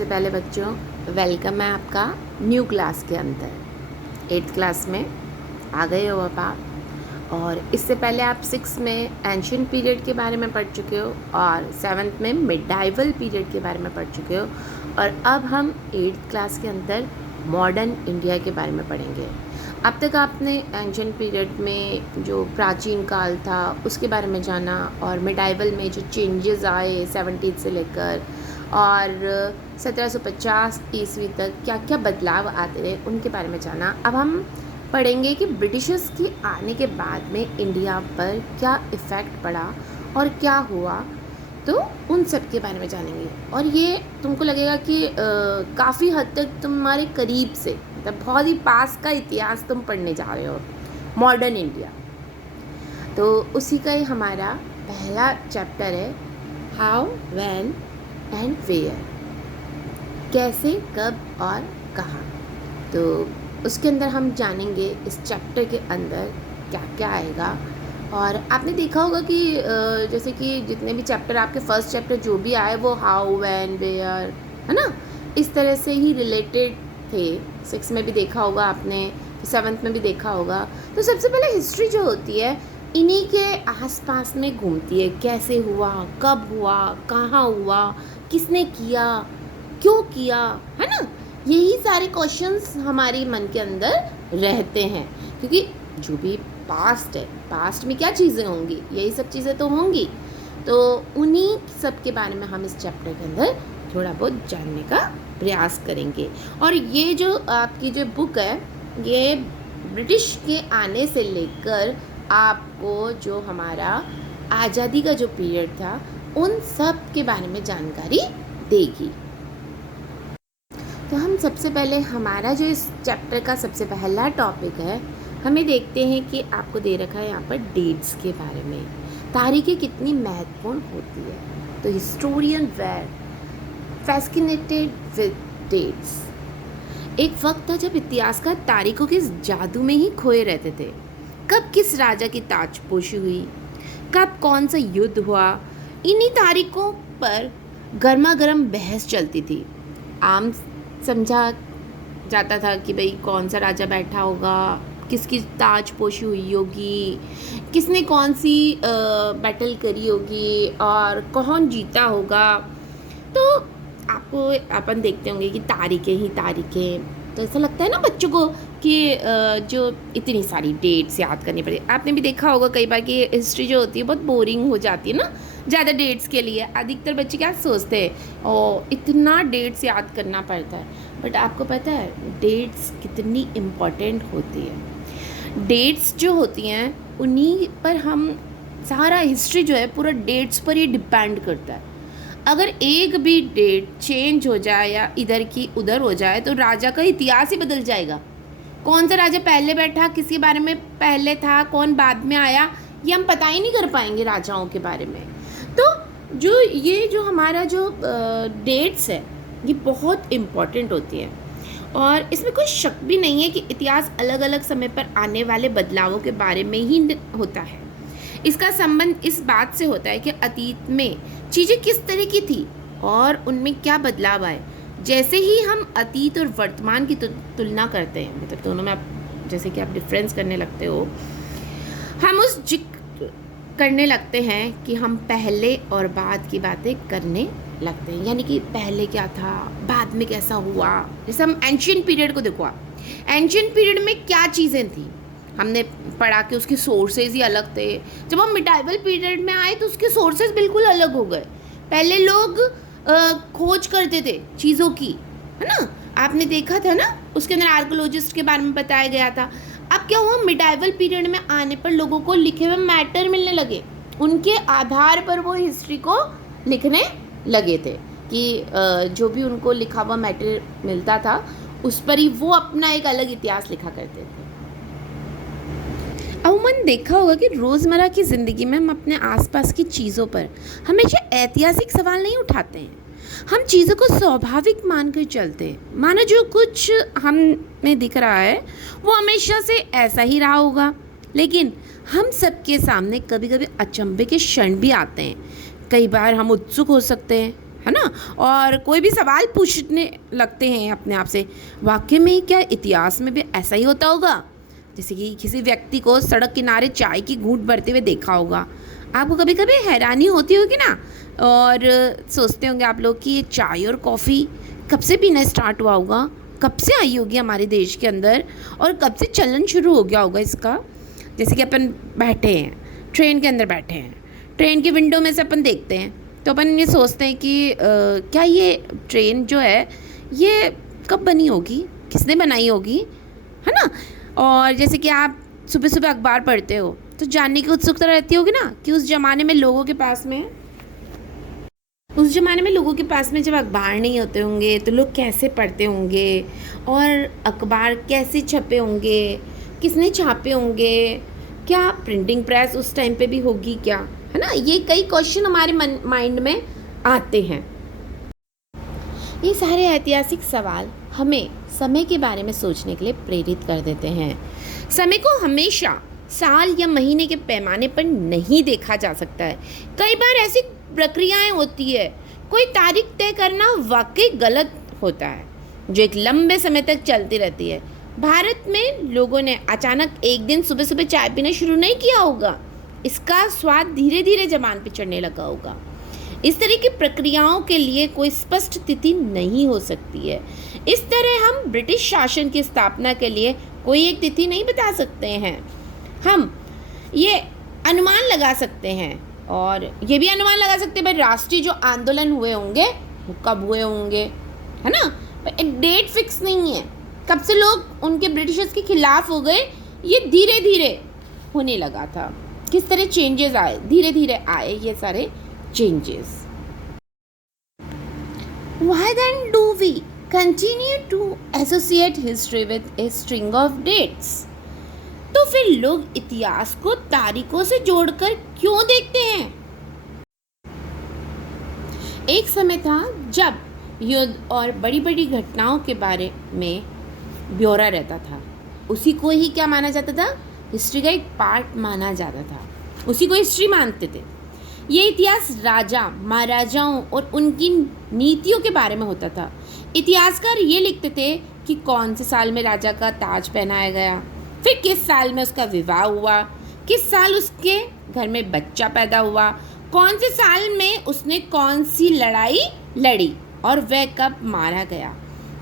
सबसे पहले बच्चों वेलकम है आपका न्यू क्लास के अंदर। 8th क्लास में आ गए हो अब आप। और इससे पहले आप 6 में एंशिएंट पीरियड के बारे में पढ़ चुके हो और 7th में मिडाइवल पीरियड के बारे में पढ़ चुके हो। और अब हम 8th क्लास के अंदर मॉडर्न इंडिया के बारे में पढ़ेंगे। अब तक आपने एंशिएंट पीरियड में जो प्राचीन काल था उसके बारे में जाना और मिडाइवल में जो चेंजेस आए 17 से लेकर और 1750 ईस्वी तक क्या क्या बदलाव आते रहे उनके बारे में जाना। अब हम पढ़ेंगे कि ब्रिटिशर्स के आने के बाद में इंडिया पर क्या इफ़ेक्ट पड़ा और क्या हुआ, तो उन सब के बारे में जानेंगे। और ये तुमको लगेगा कि काफ़ी हद तक तुम्हारे करीब से, मतलब बहुत ही पास का इतिहास तुम पढ़ने जा रहे हो, मॉडर्न इंडिया। तो उसी का ही हमारा पहला चैप्टर है हाउ, व्हेन एंड वेयर, कैसे, कब और कहाँ। तो उसके अंदर हम जानेंगे इस चैप्टर के अंदर क्या क्या आएगा। और आपने देखा होगा कि जैसे कि जितने भी चैप्टर आपके फर्स्ट चैप्टर जो भी आए वो हाउ, व्हेन, वेयर, है ना, इस तरह से ही रिलेटेड थे। 6 में भी देखा होगा आपने, 7th में भी देखा होगा। तो सबसे पहले हिस्ट्री जो होती है इन्हीं के आसपास में घूमती है। कैसे हुआ, कब हुआ, कहाँ हुआ, किसने किया, क्यों किया, है ना। यही सारे क्वेश्चंस हमारे मन के अंदर रहते हैं, क्योंकि जो भी पास्ट है, पास्ट में क्या चीज़ें होंगी, यही सब चीज़ें तो होंगी। तो उन्हीं सब के बारे में हम इस चैप्टर के अंदर थोड़ा बहुत जानने का प्रयास करेंगे। और ये जो आपकी जो बुक है, ये ब्रिटिश के आने से लेकर आपको जो हमारा आज़ादी का जो पीरियड था उन सब के बारे में जानकारी देगी। तो हम सबसे पहले हमारा जो इस चैप्टर का सबसे पहला टॉपिक है, हमें देखते हैं कि आपको दे रखा है यहाँ पर डेट्स के बारे में। तारीखें कितनी महत्वपूर्ण होती है। तो historian were fascinated with dates. एक वक्त था जब इतिहासकार तारीखों के जादू में ही खोए रहते थे। कब किस राजा की ताजपोशी हुई, कब कौन सा युद्ध हुआ, इन्हीं तारीखों पर गर्मा गर्म बहस चलती थी। आम समझा जाता था कि भाई कौन सा राजा बैठा होगा, किसकी ताजपोशी हुई होगी, किसने कौन सी बैटल करी होगी और कौन जीता होगा। तो आपको अपन देखते होंगे कि तारीखें ही तारीखें। तो ऐसा लगता है ना बच्चों को कि जो इतनी सारी डेट्स याद करनी पड़ती। आपने भी देखा होगा कई बार कि हिस्ट्री जो होती है बहुत बोरिंग हो जाती है ना ज़्यादा डेट्स के लिए। अधिकतर बच्चे क्या सोचते हैं, ओ इतना डेट्स याद करना पड़ता है। बट आपको पता है डेट्स कितनी इम्पॉर्टेंट होती है। डेट्स जो होती हैं उन्हीं पर हम सारा हिस्ट्री जो है पूरा डेट्स पर ही डिपेंड करता है। अगर एक भी डेट चेंज हो जाए या इधर की उधर हो जाए तो राजा का इतिहास ही बदल जाएगा। कौन सा राजा पहले बैठा, किसी बारे में पहले था, कौन बाद में आया, ये हम पता ही नहीं कर पाएंगे राजाओं के बारे में। तो जो हमारा जो डेट्स है ये बहुत इम्पॉर्टेंट होती है। और इसमें कोई शक भी नहीं है कि इतिहास अलग अलग समय पर आने वाले बदलावों के बारे में ही होता है। इसका संबंध इस बात से होता है कि अतीत में चीज़ें किस तरह की थी और उनमें क्या बदलाव आए। जैसे ही हम अतीत और वर्तमान की तुलना करते हैं, मतलब दोनों में आप जैसे कि आप डिफरेंस करने लगते हो, हम उस जिक्र करने लगते हैं कि हम पहले और बाद की बातें करने लगते हैं। यानी कि पहले क्या था, बाद में कैसा हुआ। जैसे हम एंशिएंट पीरियड को देखो, एंशिएंट पीरियड में क्या चीज़ें थी हमने पढ़ा कि उसके सोर्सेज ही अलग थे। जब हम मिडाइवल पीरियड में आए तो उसके सोर्सेज बिल्कुल अलग हो गए। पहले लोग खोज करते थे चीज़ों की, है ना, आपने देखा था ना, उसके अंदर आर्कोलॉजिस्ट के बारे में बताया गया था। अब क्या हुआ, मिडाइवल पीरियड में आने पर लोगों को लिखे हुए मैटर मिलने लगे, उनके आधार पर वो हिस्ट्री को लिखने लगे थे कि जो भी उनको लिखा हुआ मैटर मिलता था उस पर ही वो अपना एक अलग इतिहास लिखा करते थे। अमूमन देखा होगा कि रोज़मर्रा की ज़िंदगी में हम अपने आसपास की चीज़ों पर हमेशा ऐतिहासिक सवाल नहीं उठाते हैं। हम चीज़ों को स्वाभाविक मानकर चलते हैं, मानो जो कुछ हमें दिख रहा है वो हमेशा से ऐसा ही रहा होगा। लेकिन हम सबके सामने कभी कभी अचंभे के क्षण भी आते हैं। कई बार हम उत्सुक हो सकते हैं है ना। और कोई भी सवाल पूछने लगते हैं अपने आप से, वाकई में क्या इतिहास में भी ऐसा ही होता होगा? जैसे कि किसी व्यक्ति को सड़क किनारे चाय की घूंट भरते हुए देखा होगा, आपको कभी कभी हैरानी होती होगी ना, और सोचते होंगे आप लोग कि ये चाय और कॉफ़ी कब से पीना स्टार्ट हुआ होगा, कब से आई होगी हमारे देश के अंदर, और कब से चलन शुरू हो गया होगा इसका। जैसे कि अपन बैठे हैं, ट्रेन के अंदर बैठे हैं, ट्रेन की विंडो में से अपन देखते हैं, तो अपन ये सोचते हैं कि क्या ये ट्रेन जो है ये कब बनी होगी, किसने बनाई होगी, है ना। और जैसे कि आप सुबह सुबह अखबार पढ़ते हो तो जानने की उत्सुकता रहती होगी ना कि उस ज़माने में लोगों के पास में जब अखबार नहीं होते होंगे तो लोग कैसे पढ़ते होंगे, और अखबार कैसे छपे होंगे, किसने छापे होंगे, क्या प्रिंटिंग प्रेस उस टाइम पे भी होगी क्या, है ना। ये कई क्वेश्चन हमारे माइंड में आते हैं। ये सारे ऐतिहासिक सवाल हमें समय के बारे में सोचने के लिए प्रेरित कर देते हैं। समय को हमेशा साल या महीने के पैमाने पर नहीं देखा जा सकता है। कई बार ऐसी प्रक्रियाएं होती है, कोई तारीख तय करना वाकई गलत होता है जो एक लंबे समय तक चलती रहती है। भारत में लोगों ने अचानक एक दिन सुबह सुबह चाय पीना शुरू नहीं किया होगा, इसका स्वाद धीरे धीरे जबान पे चढ़ने लगा होगा। इस तरह की प्रक्रियाओं के लिए कोई स्पष्ट तिथि नहीं हो सकती है। इस तरह हम ब्रिटिश शासन की स्थापना के लिए कोई एक तिथि नहीं बता सकते हैं। हम ये अनुमान लगा सकते हैं, और ये भी अनुमान लगा सकते हैं भाई राष्ट्रीय जो आंदोलन हुए होंगे वो कब हुए होंगे, है ना। एक डेट फिक्स नहीं है, कब से लोग उनके ब्रिटिशर्स के खिलाफ हो गए, ये धीरे धीरे होने लगा था। किस तरह चेंजेस आए, धीरे धीरे आए ये सारे changes. Why then do we continue to associate history with a string of dates? तो फिर लोग इतिहास को तारीखों से जोड़कर क्यों देखते हैं? एक समय था जब युद्ध और बड़ी बड़ी घटनाओं के बारे में ब्यौरा रहता था, उसी को ही क्या माना जाता था, हिस्ट्री का एक पार्ट माना जाता था, उसी को हिस्ट्री मानते थे। ये इतिहास राजा महाराजाओं और उनकी नीतियों के बारे में होता था। इतिहासकार ये लिखते थे कि कौन से साल में राजा का ताज पहनाया गया, फिर किस साल में उसका विवाह हुआ, किस साल उसके घर में बच्चा पैदा हुआ, कौन से साल में उसने कौन सी लड़ाई लड़ी और वह कब मारा गया,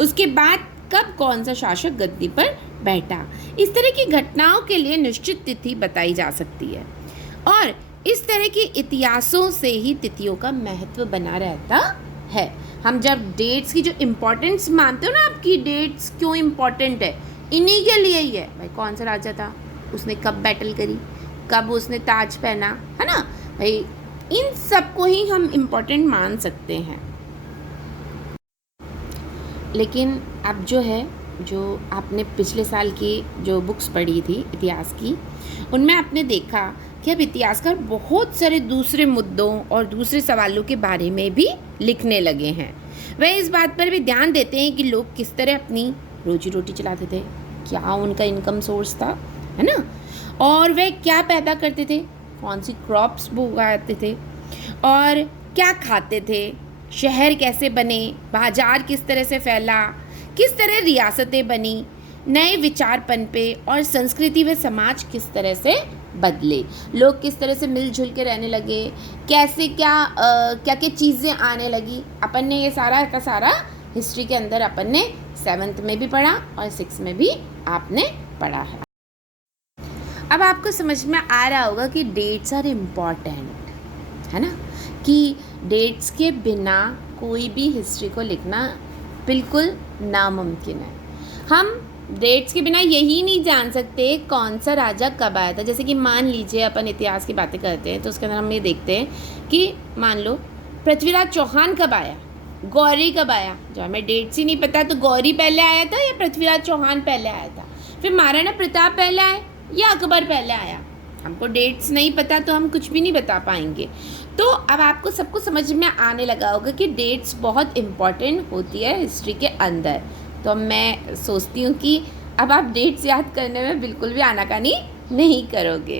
उसके बाद कब कौन सा शासक गद्दी पर बैठा। इस तरह की घटनाओं के लिए निश्चित तिथि बताई जा सकती है, और इस तरह के इतिहासों से ही तिथियों का महत्व बना रहता है। हम जब डेट्स की जो इम्पोर्टेंस मानते हो ना, आपकी डेट्स क्यों इम्पोर्टेंट है, इन्हीं के लिए ही है भाई। कौन सा राजा था, उसने कब बैटल करी, कब उसने ताज पहना, है ना भाई, इन सब को ही हम इम्पोर्टेंट मान सकते हैं। लेकिन अब जो आपने पिछले साल की जो बुक्स पढ़ी थी इतिहास की, उनमें आपने देखा कि अब इतिहासकार बहुत सारे दूसरे मुद्दों और दूसरे सवालों के बारे में भी लिखने लगे हैं। वह इस बात पर भी ध्यान देते हैं कि लोग किस तरह अपनी रोजी रोटी चलाते थे, क्या उनका इनकम सोर्स था, है ना, और वह क्या पैदा करते थे, कौन सी क्रॉप्स उगाते थे और क्या खाते थे, शहर कैसे बने, बाजार किस तरह से फैला, किस तरह रियासतें बनी, नए विचार पनपे और संस्कृति व समाज किस तरह से बदले, लोग किस तरह से मिलजुल के रहने लगे, कैसे क्या क्या चीज़ें आने लगी। अपन ने ये सारा का सारा हिस्ट्री के अंदर अपन ने 7th में भी पढ़ा और 6th में भी आपने पढ़ा है। अब आपको समझ में आ रहा होगा कि डेट्स आर इम्पॉर्टेंट, है ना, कि डेट्स के बिना कोई भी हिस्ट्री को लिखना बिल्कुल नामुमकिन है। हम डेट्स के बिना यही नहीं जान सकते कौन सा राजा कब आया था। जैसे कि मान लीजिए अपन इतिहास की बातें करते हैं तो उसके अंदर हम ये देखते हैं कि मान लो पृथ्वीराज चौहान कब आया, गौरी कब आया। जो हमें डेट्स ही नहीं पता तो गौरी पहले आया था या पृथ्वीराज चौहान पहले आया था, फिर महाराणा प्रताप पहले आए या अकबर पहले आया। हमको डेट्स नहीं पता तो हम कुछ भी नहीं बता पाएंगे। तो अब आपको सबको समझ में आने लगा होगा कि डेट्स बहुत इम्पॉर्टेंट होती है हिस्ट्री के अंदर। तो मैं सोचती हूँ कि अब आप डेट्स याद करने में बिल्कुल भी आनाकानी नहीं करोगे।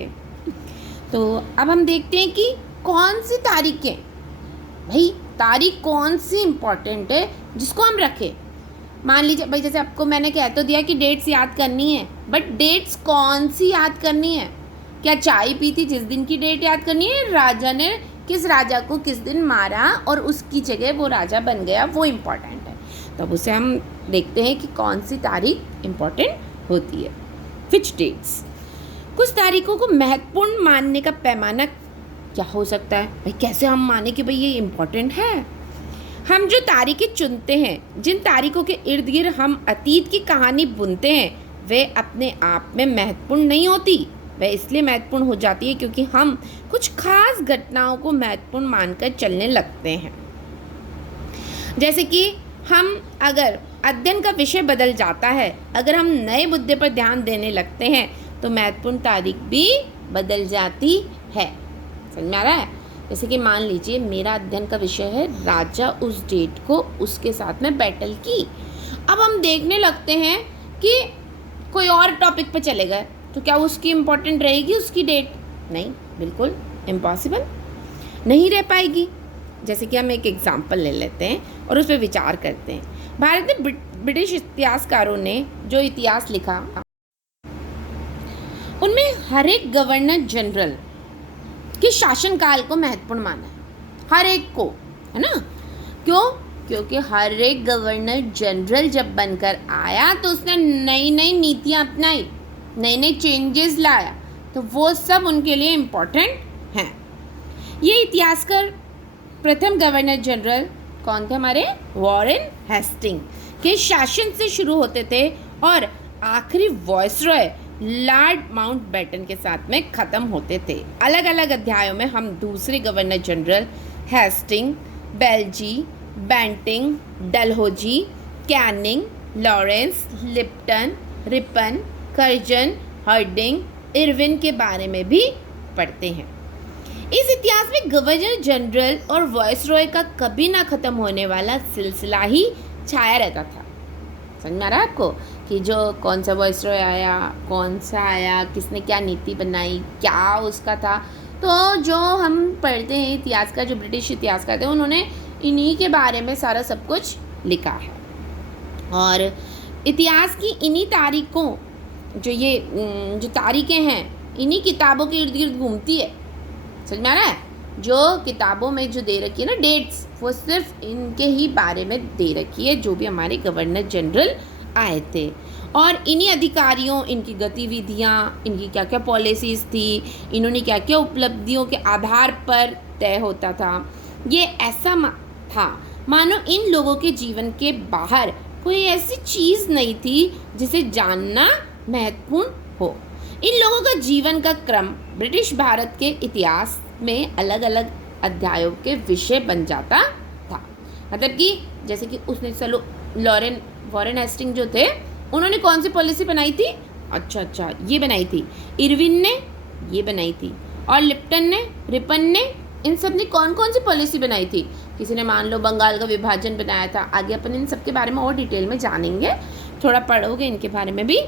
तो अब हम देखते हैं कि कौन सी तारीखें, भाई तारीख कौन सी इम्पोर्टेंट है जिसको हम रखें। मान लीजिए भाई, जैसे आपको मैंने कह तो दिया कि डेट्स याद करनी है, बट डेट्स कौन सी याद करनी है? क्या चाय पी थी जिस दिन की डेट याद करनी है? राजा ने किस राजा को किस दिन मारा और उसकी जगह वो राजा बन गया, वो इम्पोर्टेंट है। तब उसे हम देखते हैं कि कौन सी तारीख इम्पोर्टेंट होती है। विच डेट्स। कुछ तारीखों को महत्वपूर्ण मानने का पैमाना क्या हो सकता है? भाई कैसे हम माने कि भाई ये इम्पोर्टेंट है? हम जो तारीखें चुनते हैं, जिन तारीखों के इर्द गिर्द हम अतीत की कहानी बुनते हैं, वे अपने आप में महत्वपूर्ण नहीं होती। वह इसलिए महत्वपूर्ण हो जाती है क्योंकि हम कुछ खास घटनाओं को महत्वपूर्ण मानकर चलने लगते हैं। जैसे कि हम अगर अध्ययन का विषय बदल जाता है, अगर हम नए मुद्दे पर ध्यान देने लगते हैं, तो महत्वपूर्ण तारीख भी बदल जाती है। समझ में आ रहा है? जैसे कि मान लीजिए मेरा अध्ययन का विषय है राजा उस डेट को उसके साथ में बैटल की। अब हम देखने लगते हैं कि कोई और टॉपिक पे चले गए, तो क्या उसकी इम्पोर्टेंट रहेगी उसकी डेट? नहीं, बिल्कुल इम्पॉसिबल, नहीं रह पाएगी। जैसे कि हम एक एग्जाम्पल ले लेते हैं और उस पर विचार करते हैं। भारत में ब्रिटिश इतिहासकारों ने जो इतिहास लिखा, उनमें हर एक गवर्नर जनरल के शासनकाल को महत्वपूर्ण माना है, हर एक को, है ना? क्यों? क्योंकि हर एक गवर्नर जनरल जब बनकर आया तो उसने नई नई नीतियाँ अपनाई, नए नए चेंजेस लाया, तो वो सब उनके लिए इम्पोर्टेंट हैं। ये इतिहासकार प्रथम गवर्नर जनरल कौन थे? हमारे वॉरेन हेस्टिंग के शासन से शुरू होते थे और आखिरी वॉइसरॉय लॉर्ड माउंटबेटन के साथ में ख़त्म होते थे। अलग अलग अध्यायों में हम दूसरे गवर्नर जनरल हेस्टिंग, बेल्जी, Bentinck, Dalhousie, Canning, Lawrence, Lytton, Ripon, Curzon, Hardinge, Irwin के बारे में भी पढ़ते हैं। इस इतिहास में गवर्नर जनरल और वॉइसरॉय का कभी ना ख़त्म होने वाला सिलसिला ही छाया रहता था। समझ में आ रहा है आपको कि जो कौन सा वॉइसरॉय आया, कौन सा आया, किसने क्या नीति बनाई, क्या उसका था। तो जो हम पढ़ते हैं इतिहास का, जो ब्रिटिश इतिहासकार थे, उन्होंने इन्हीं के बारे में सारा सब कुछ लिखा है। और इतिहास की इन्हीं तारीखों, जो तारीखें हैं, इन्हीं किताबों के इर्द गिर्द घूमती है। समझ में आ रहा है? जो किताबों में जो दे रखी है ना डेट्स, वो सिर्फ इनके ही बारे में दे रखी है, जो भी हमारे गवर्नर जनरल आए थे। और इन्हीं अधिकारियों, इनकी गतिविधियाँ, इनकी क्या क्या पॉलिसीज़ थी, इन्होंने क्या क्या उपलब्धियों के आधार पर तय होता था। ये ऐसा था मानो इन लोगों के जीवन के बाहर कोई ऐसी चीज़ नहीं थी जिसे जानना महत्वपूर्ण हो। इन लोगों का जीवन का क्रम ब्रिटिश भारत के इतिहास में अलग अलग अध्यायों के विषय बन जाता था। मतलब कि जैसे कि उसने चलो वॉरेन हेस्टिंग जो थे, उन्होंने कौन सी पॉलिसी बनाई थी? अच्छा ये बनाई थी। इरविन ने ये बनाई थी, और लिप्टन ने, रिपन ने, इन सब ने कौन कौन सी पॉलिसी बनाई थी? किसी ने मान लो बंगाल का विभाजन बनाया था। आगे अपन इन सब के बारे में और डिटेल में जानेंगे, थोड़ा पढ़ोगे इनके बारे में भी,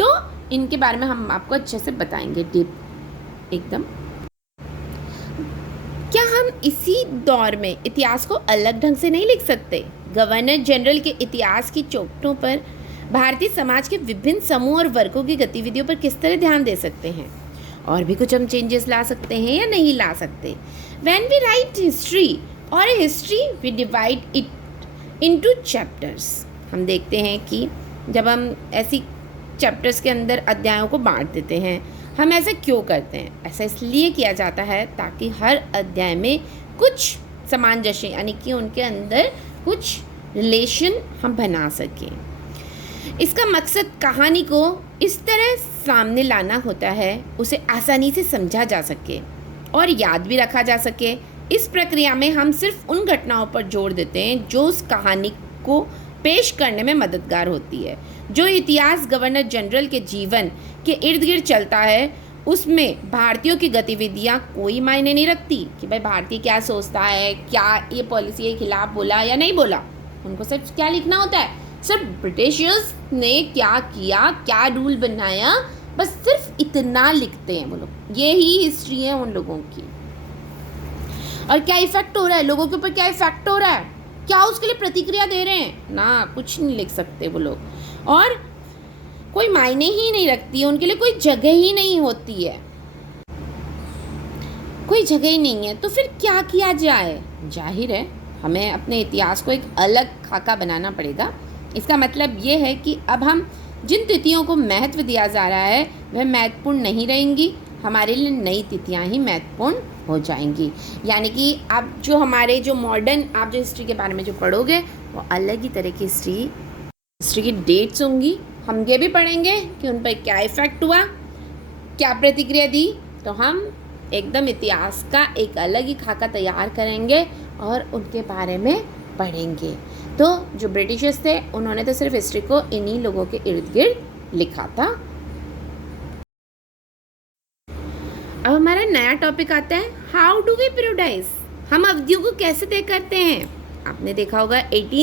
तो इनके बारे में हम आपको अच्छे से बताएंगे डीप एकदम। क्या हम इसी दौर में इतिहास को अलग ढंग से नहीं लिख सकते? गवर्नर जनरल के इतिहास की चौखटों पर भारतीय समाज के विभिन्न समूह और वर्गों की गतिविधियों पर किस तरह ध्यान दे सकते हैं? और भी कुछ हम चेंजेस ला सकते हैं या नहीं ला सकते? When we write history or a history, we divide it into chapters. हम देखते हैं कि जब हम ऐसी चैप्टर्स के अंदर अध्यायों को बांट देते हैं, हम ऐसा क्यों करते हैं? ऐसा इसलिए किया जाता है ताकि हर अध्याय में कुछ सामंजस्य, यानी कि उनके अंदर कुछ रिलेशन हम बना सकें। इसका मकसद कहानी को इस तरह सामने लाना होता है, उसे आसानी से समझा जा सके और याद भी रखा जा सके। इस प्रक्रिया में हम सिर्फ उन घटनाओं पर जोर देते हैं जो उस कहानी को पेश करने में मददगार होती है। जो इतिहास गवर्नर जनरल के जीवन के इर्द गिर्द चलता है, उसमें भारतीयों की गतिविधियाँ कोई मायने नहीं रखती कि भाई भारतीय क्या सोचता है, क्या ये पॉलिसी के खिलाफ बोला या नहीं बोला। उनको सिर्फ क्या लिखना होता है? सिर्फ ब्रिटिशर्स ने क्या किया, क्या रूल बनाया, बस सिर्फ इतना लिखते हैं वो लोग। ये ही हिस्ट्री है उन लोगों की। और क्या इफेक्ट हो रहा है, लोगों के ऊपर क्या इफेक्ट हो रहा है, क्या उसके लिए प्रतिक्रिया दे रहे हैं ना, कुछ नहीं लिख सकते वो लोग। और कोई मायने ही नहीं रखती है, उनके लिए कोई जगह ही नहीं होती है, कोई जगह ही नहीं है। तो फिर क्या किया जाए? जाहिर है हमें अपने इतिहास को एक अलग खाका बनाना पड़ेगा। इसका मतलब ये है कि अब हम जिन तिथियों को महत्व दिया जा रहा है वह महत्वपूर्ण नहीं रहेंगी, हमारे लिए नई तिथियां ही महत्वपूर्ण हो जाएंगी। यानी कि अब जो हमारे जो मॉडर्न आप जो हिस्ट्री के बारे में जो पढ़ोगे वो अलग ही तरह की हिस्ट्री की डेट्स होंगी। हम ये भी पढ़ेंगे कि उन पर क्या इफ़ेक्ट हुआ, क्या प्रतिक्रिया दी। तो हम एकदम इतिहास का एक अलग ही खाका तैयार करेंगे और उनके बारे में पढ़ेंगे। तो जो ब्रिटिशर्स थे उन्होंने तो सिर्फ हिस्ट्री को इन्हीं लोगों के इर्द गिर्द लिखा था। अब हमारा नया टॉपिक आता है, हाउ डू वी पीरियडाइज, हम अवधियों को कैसे तय करते हैं। आपने देखा होगा 18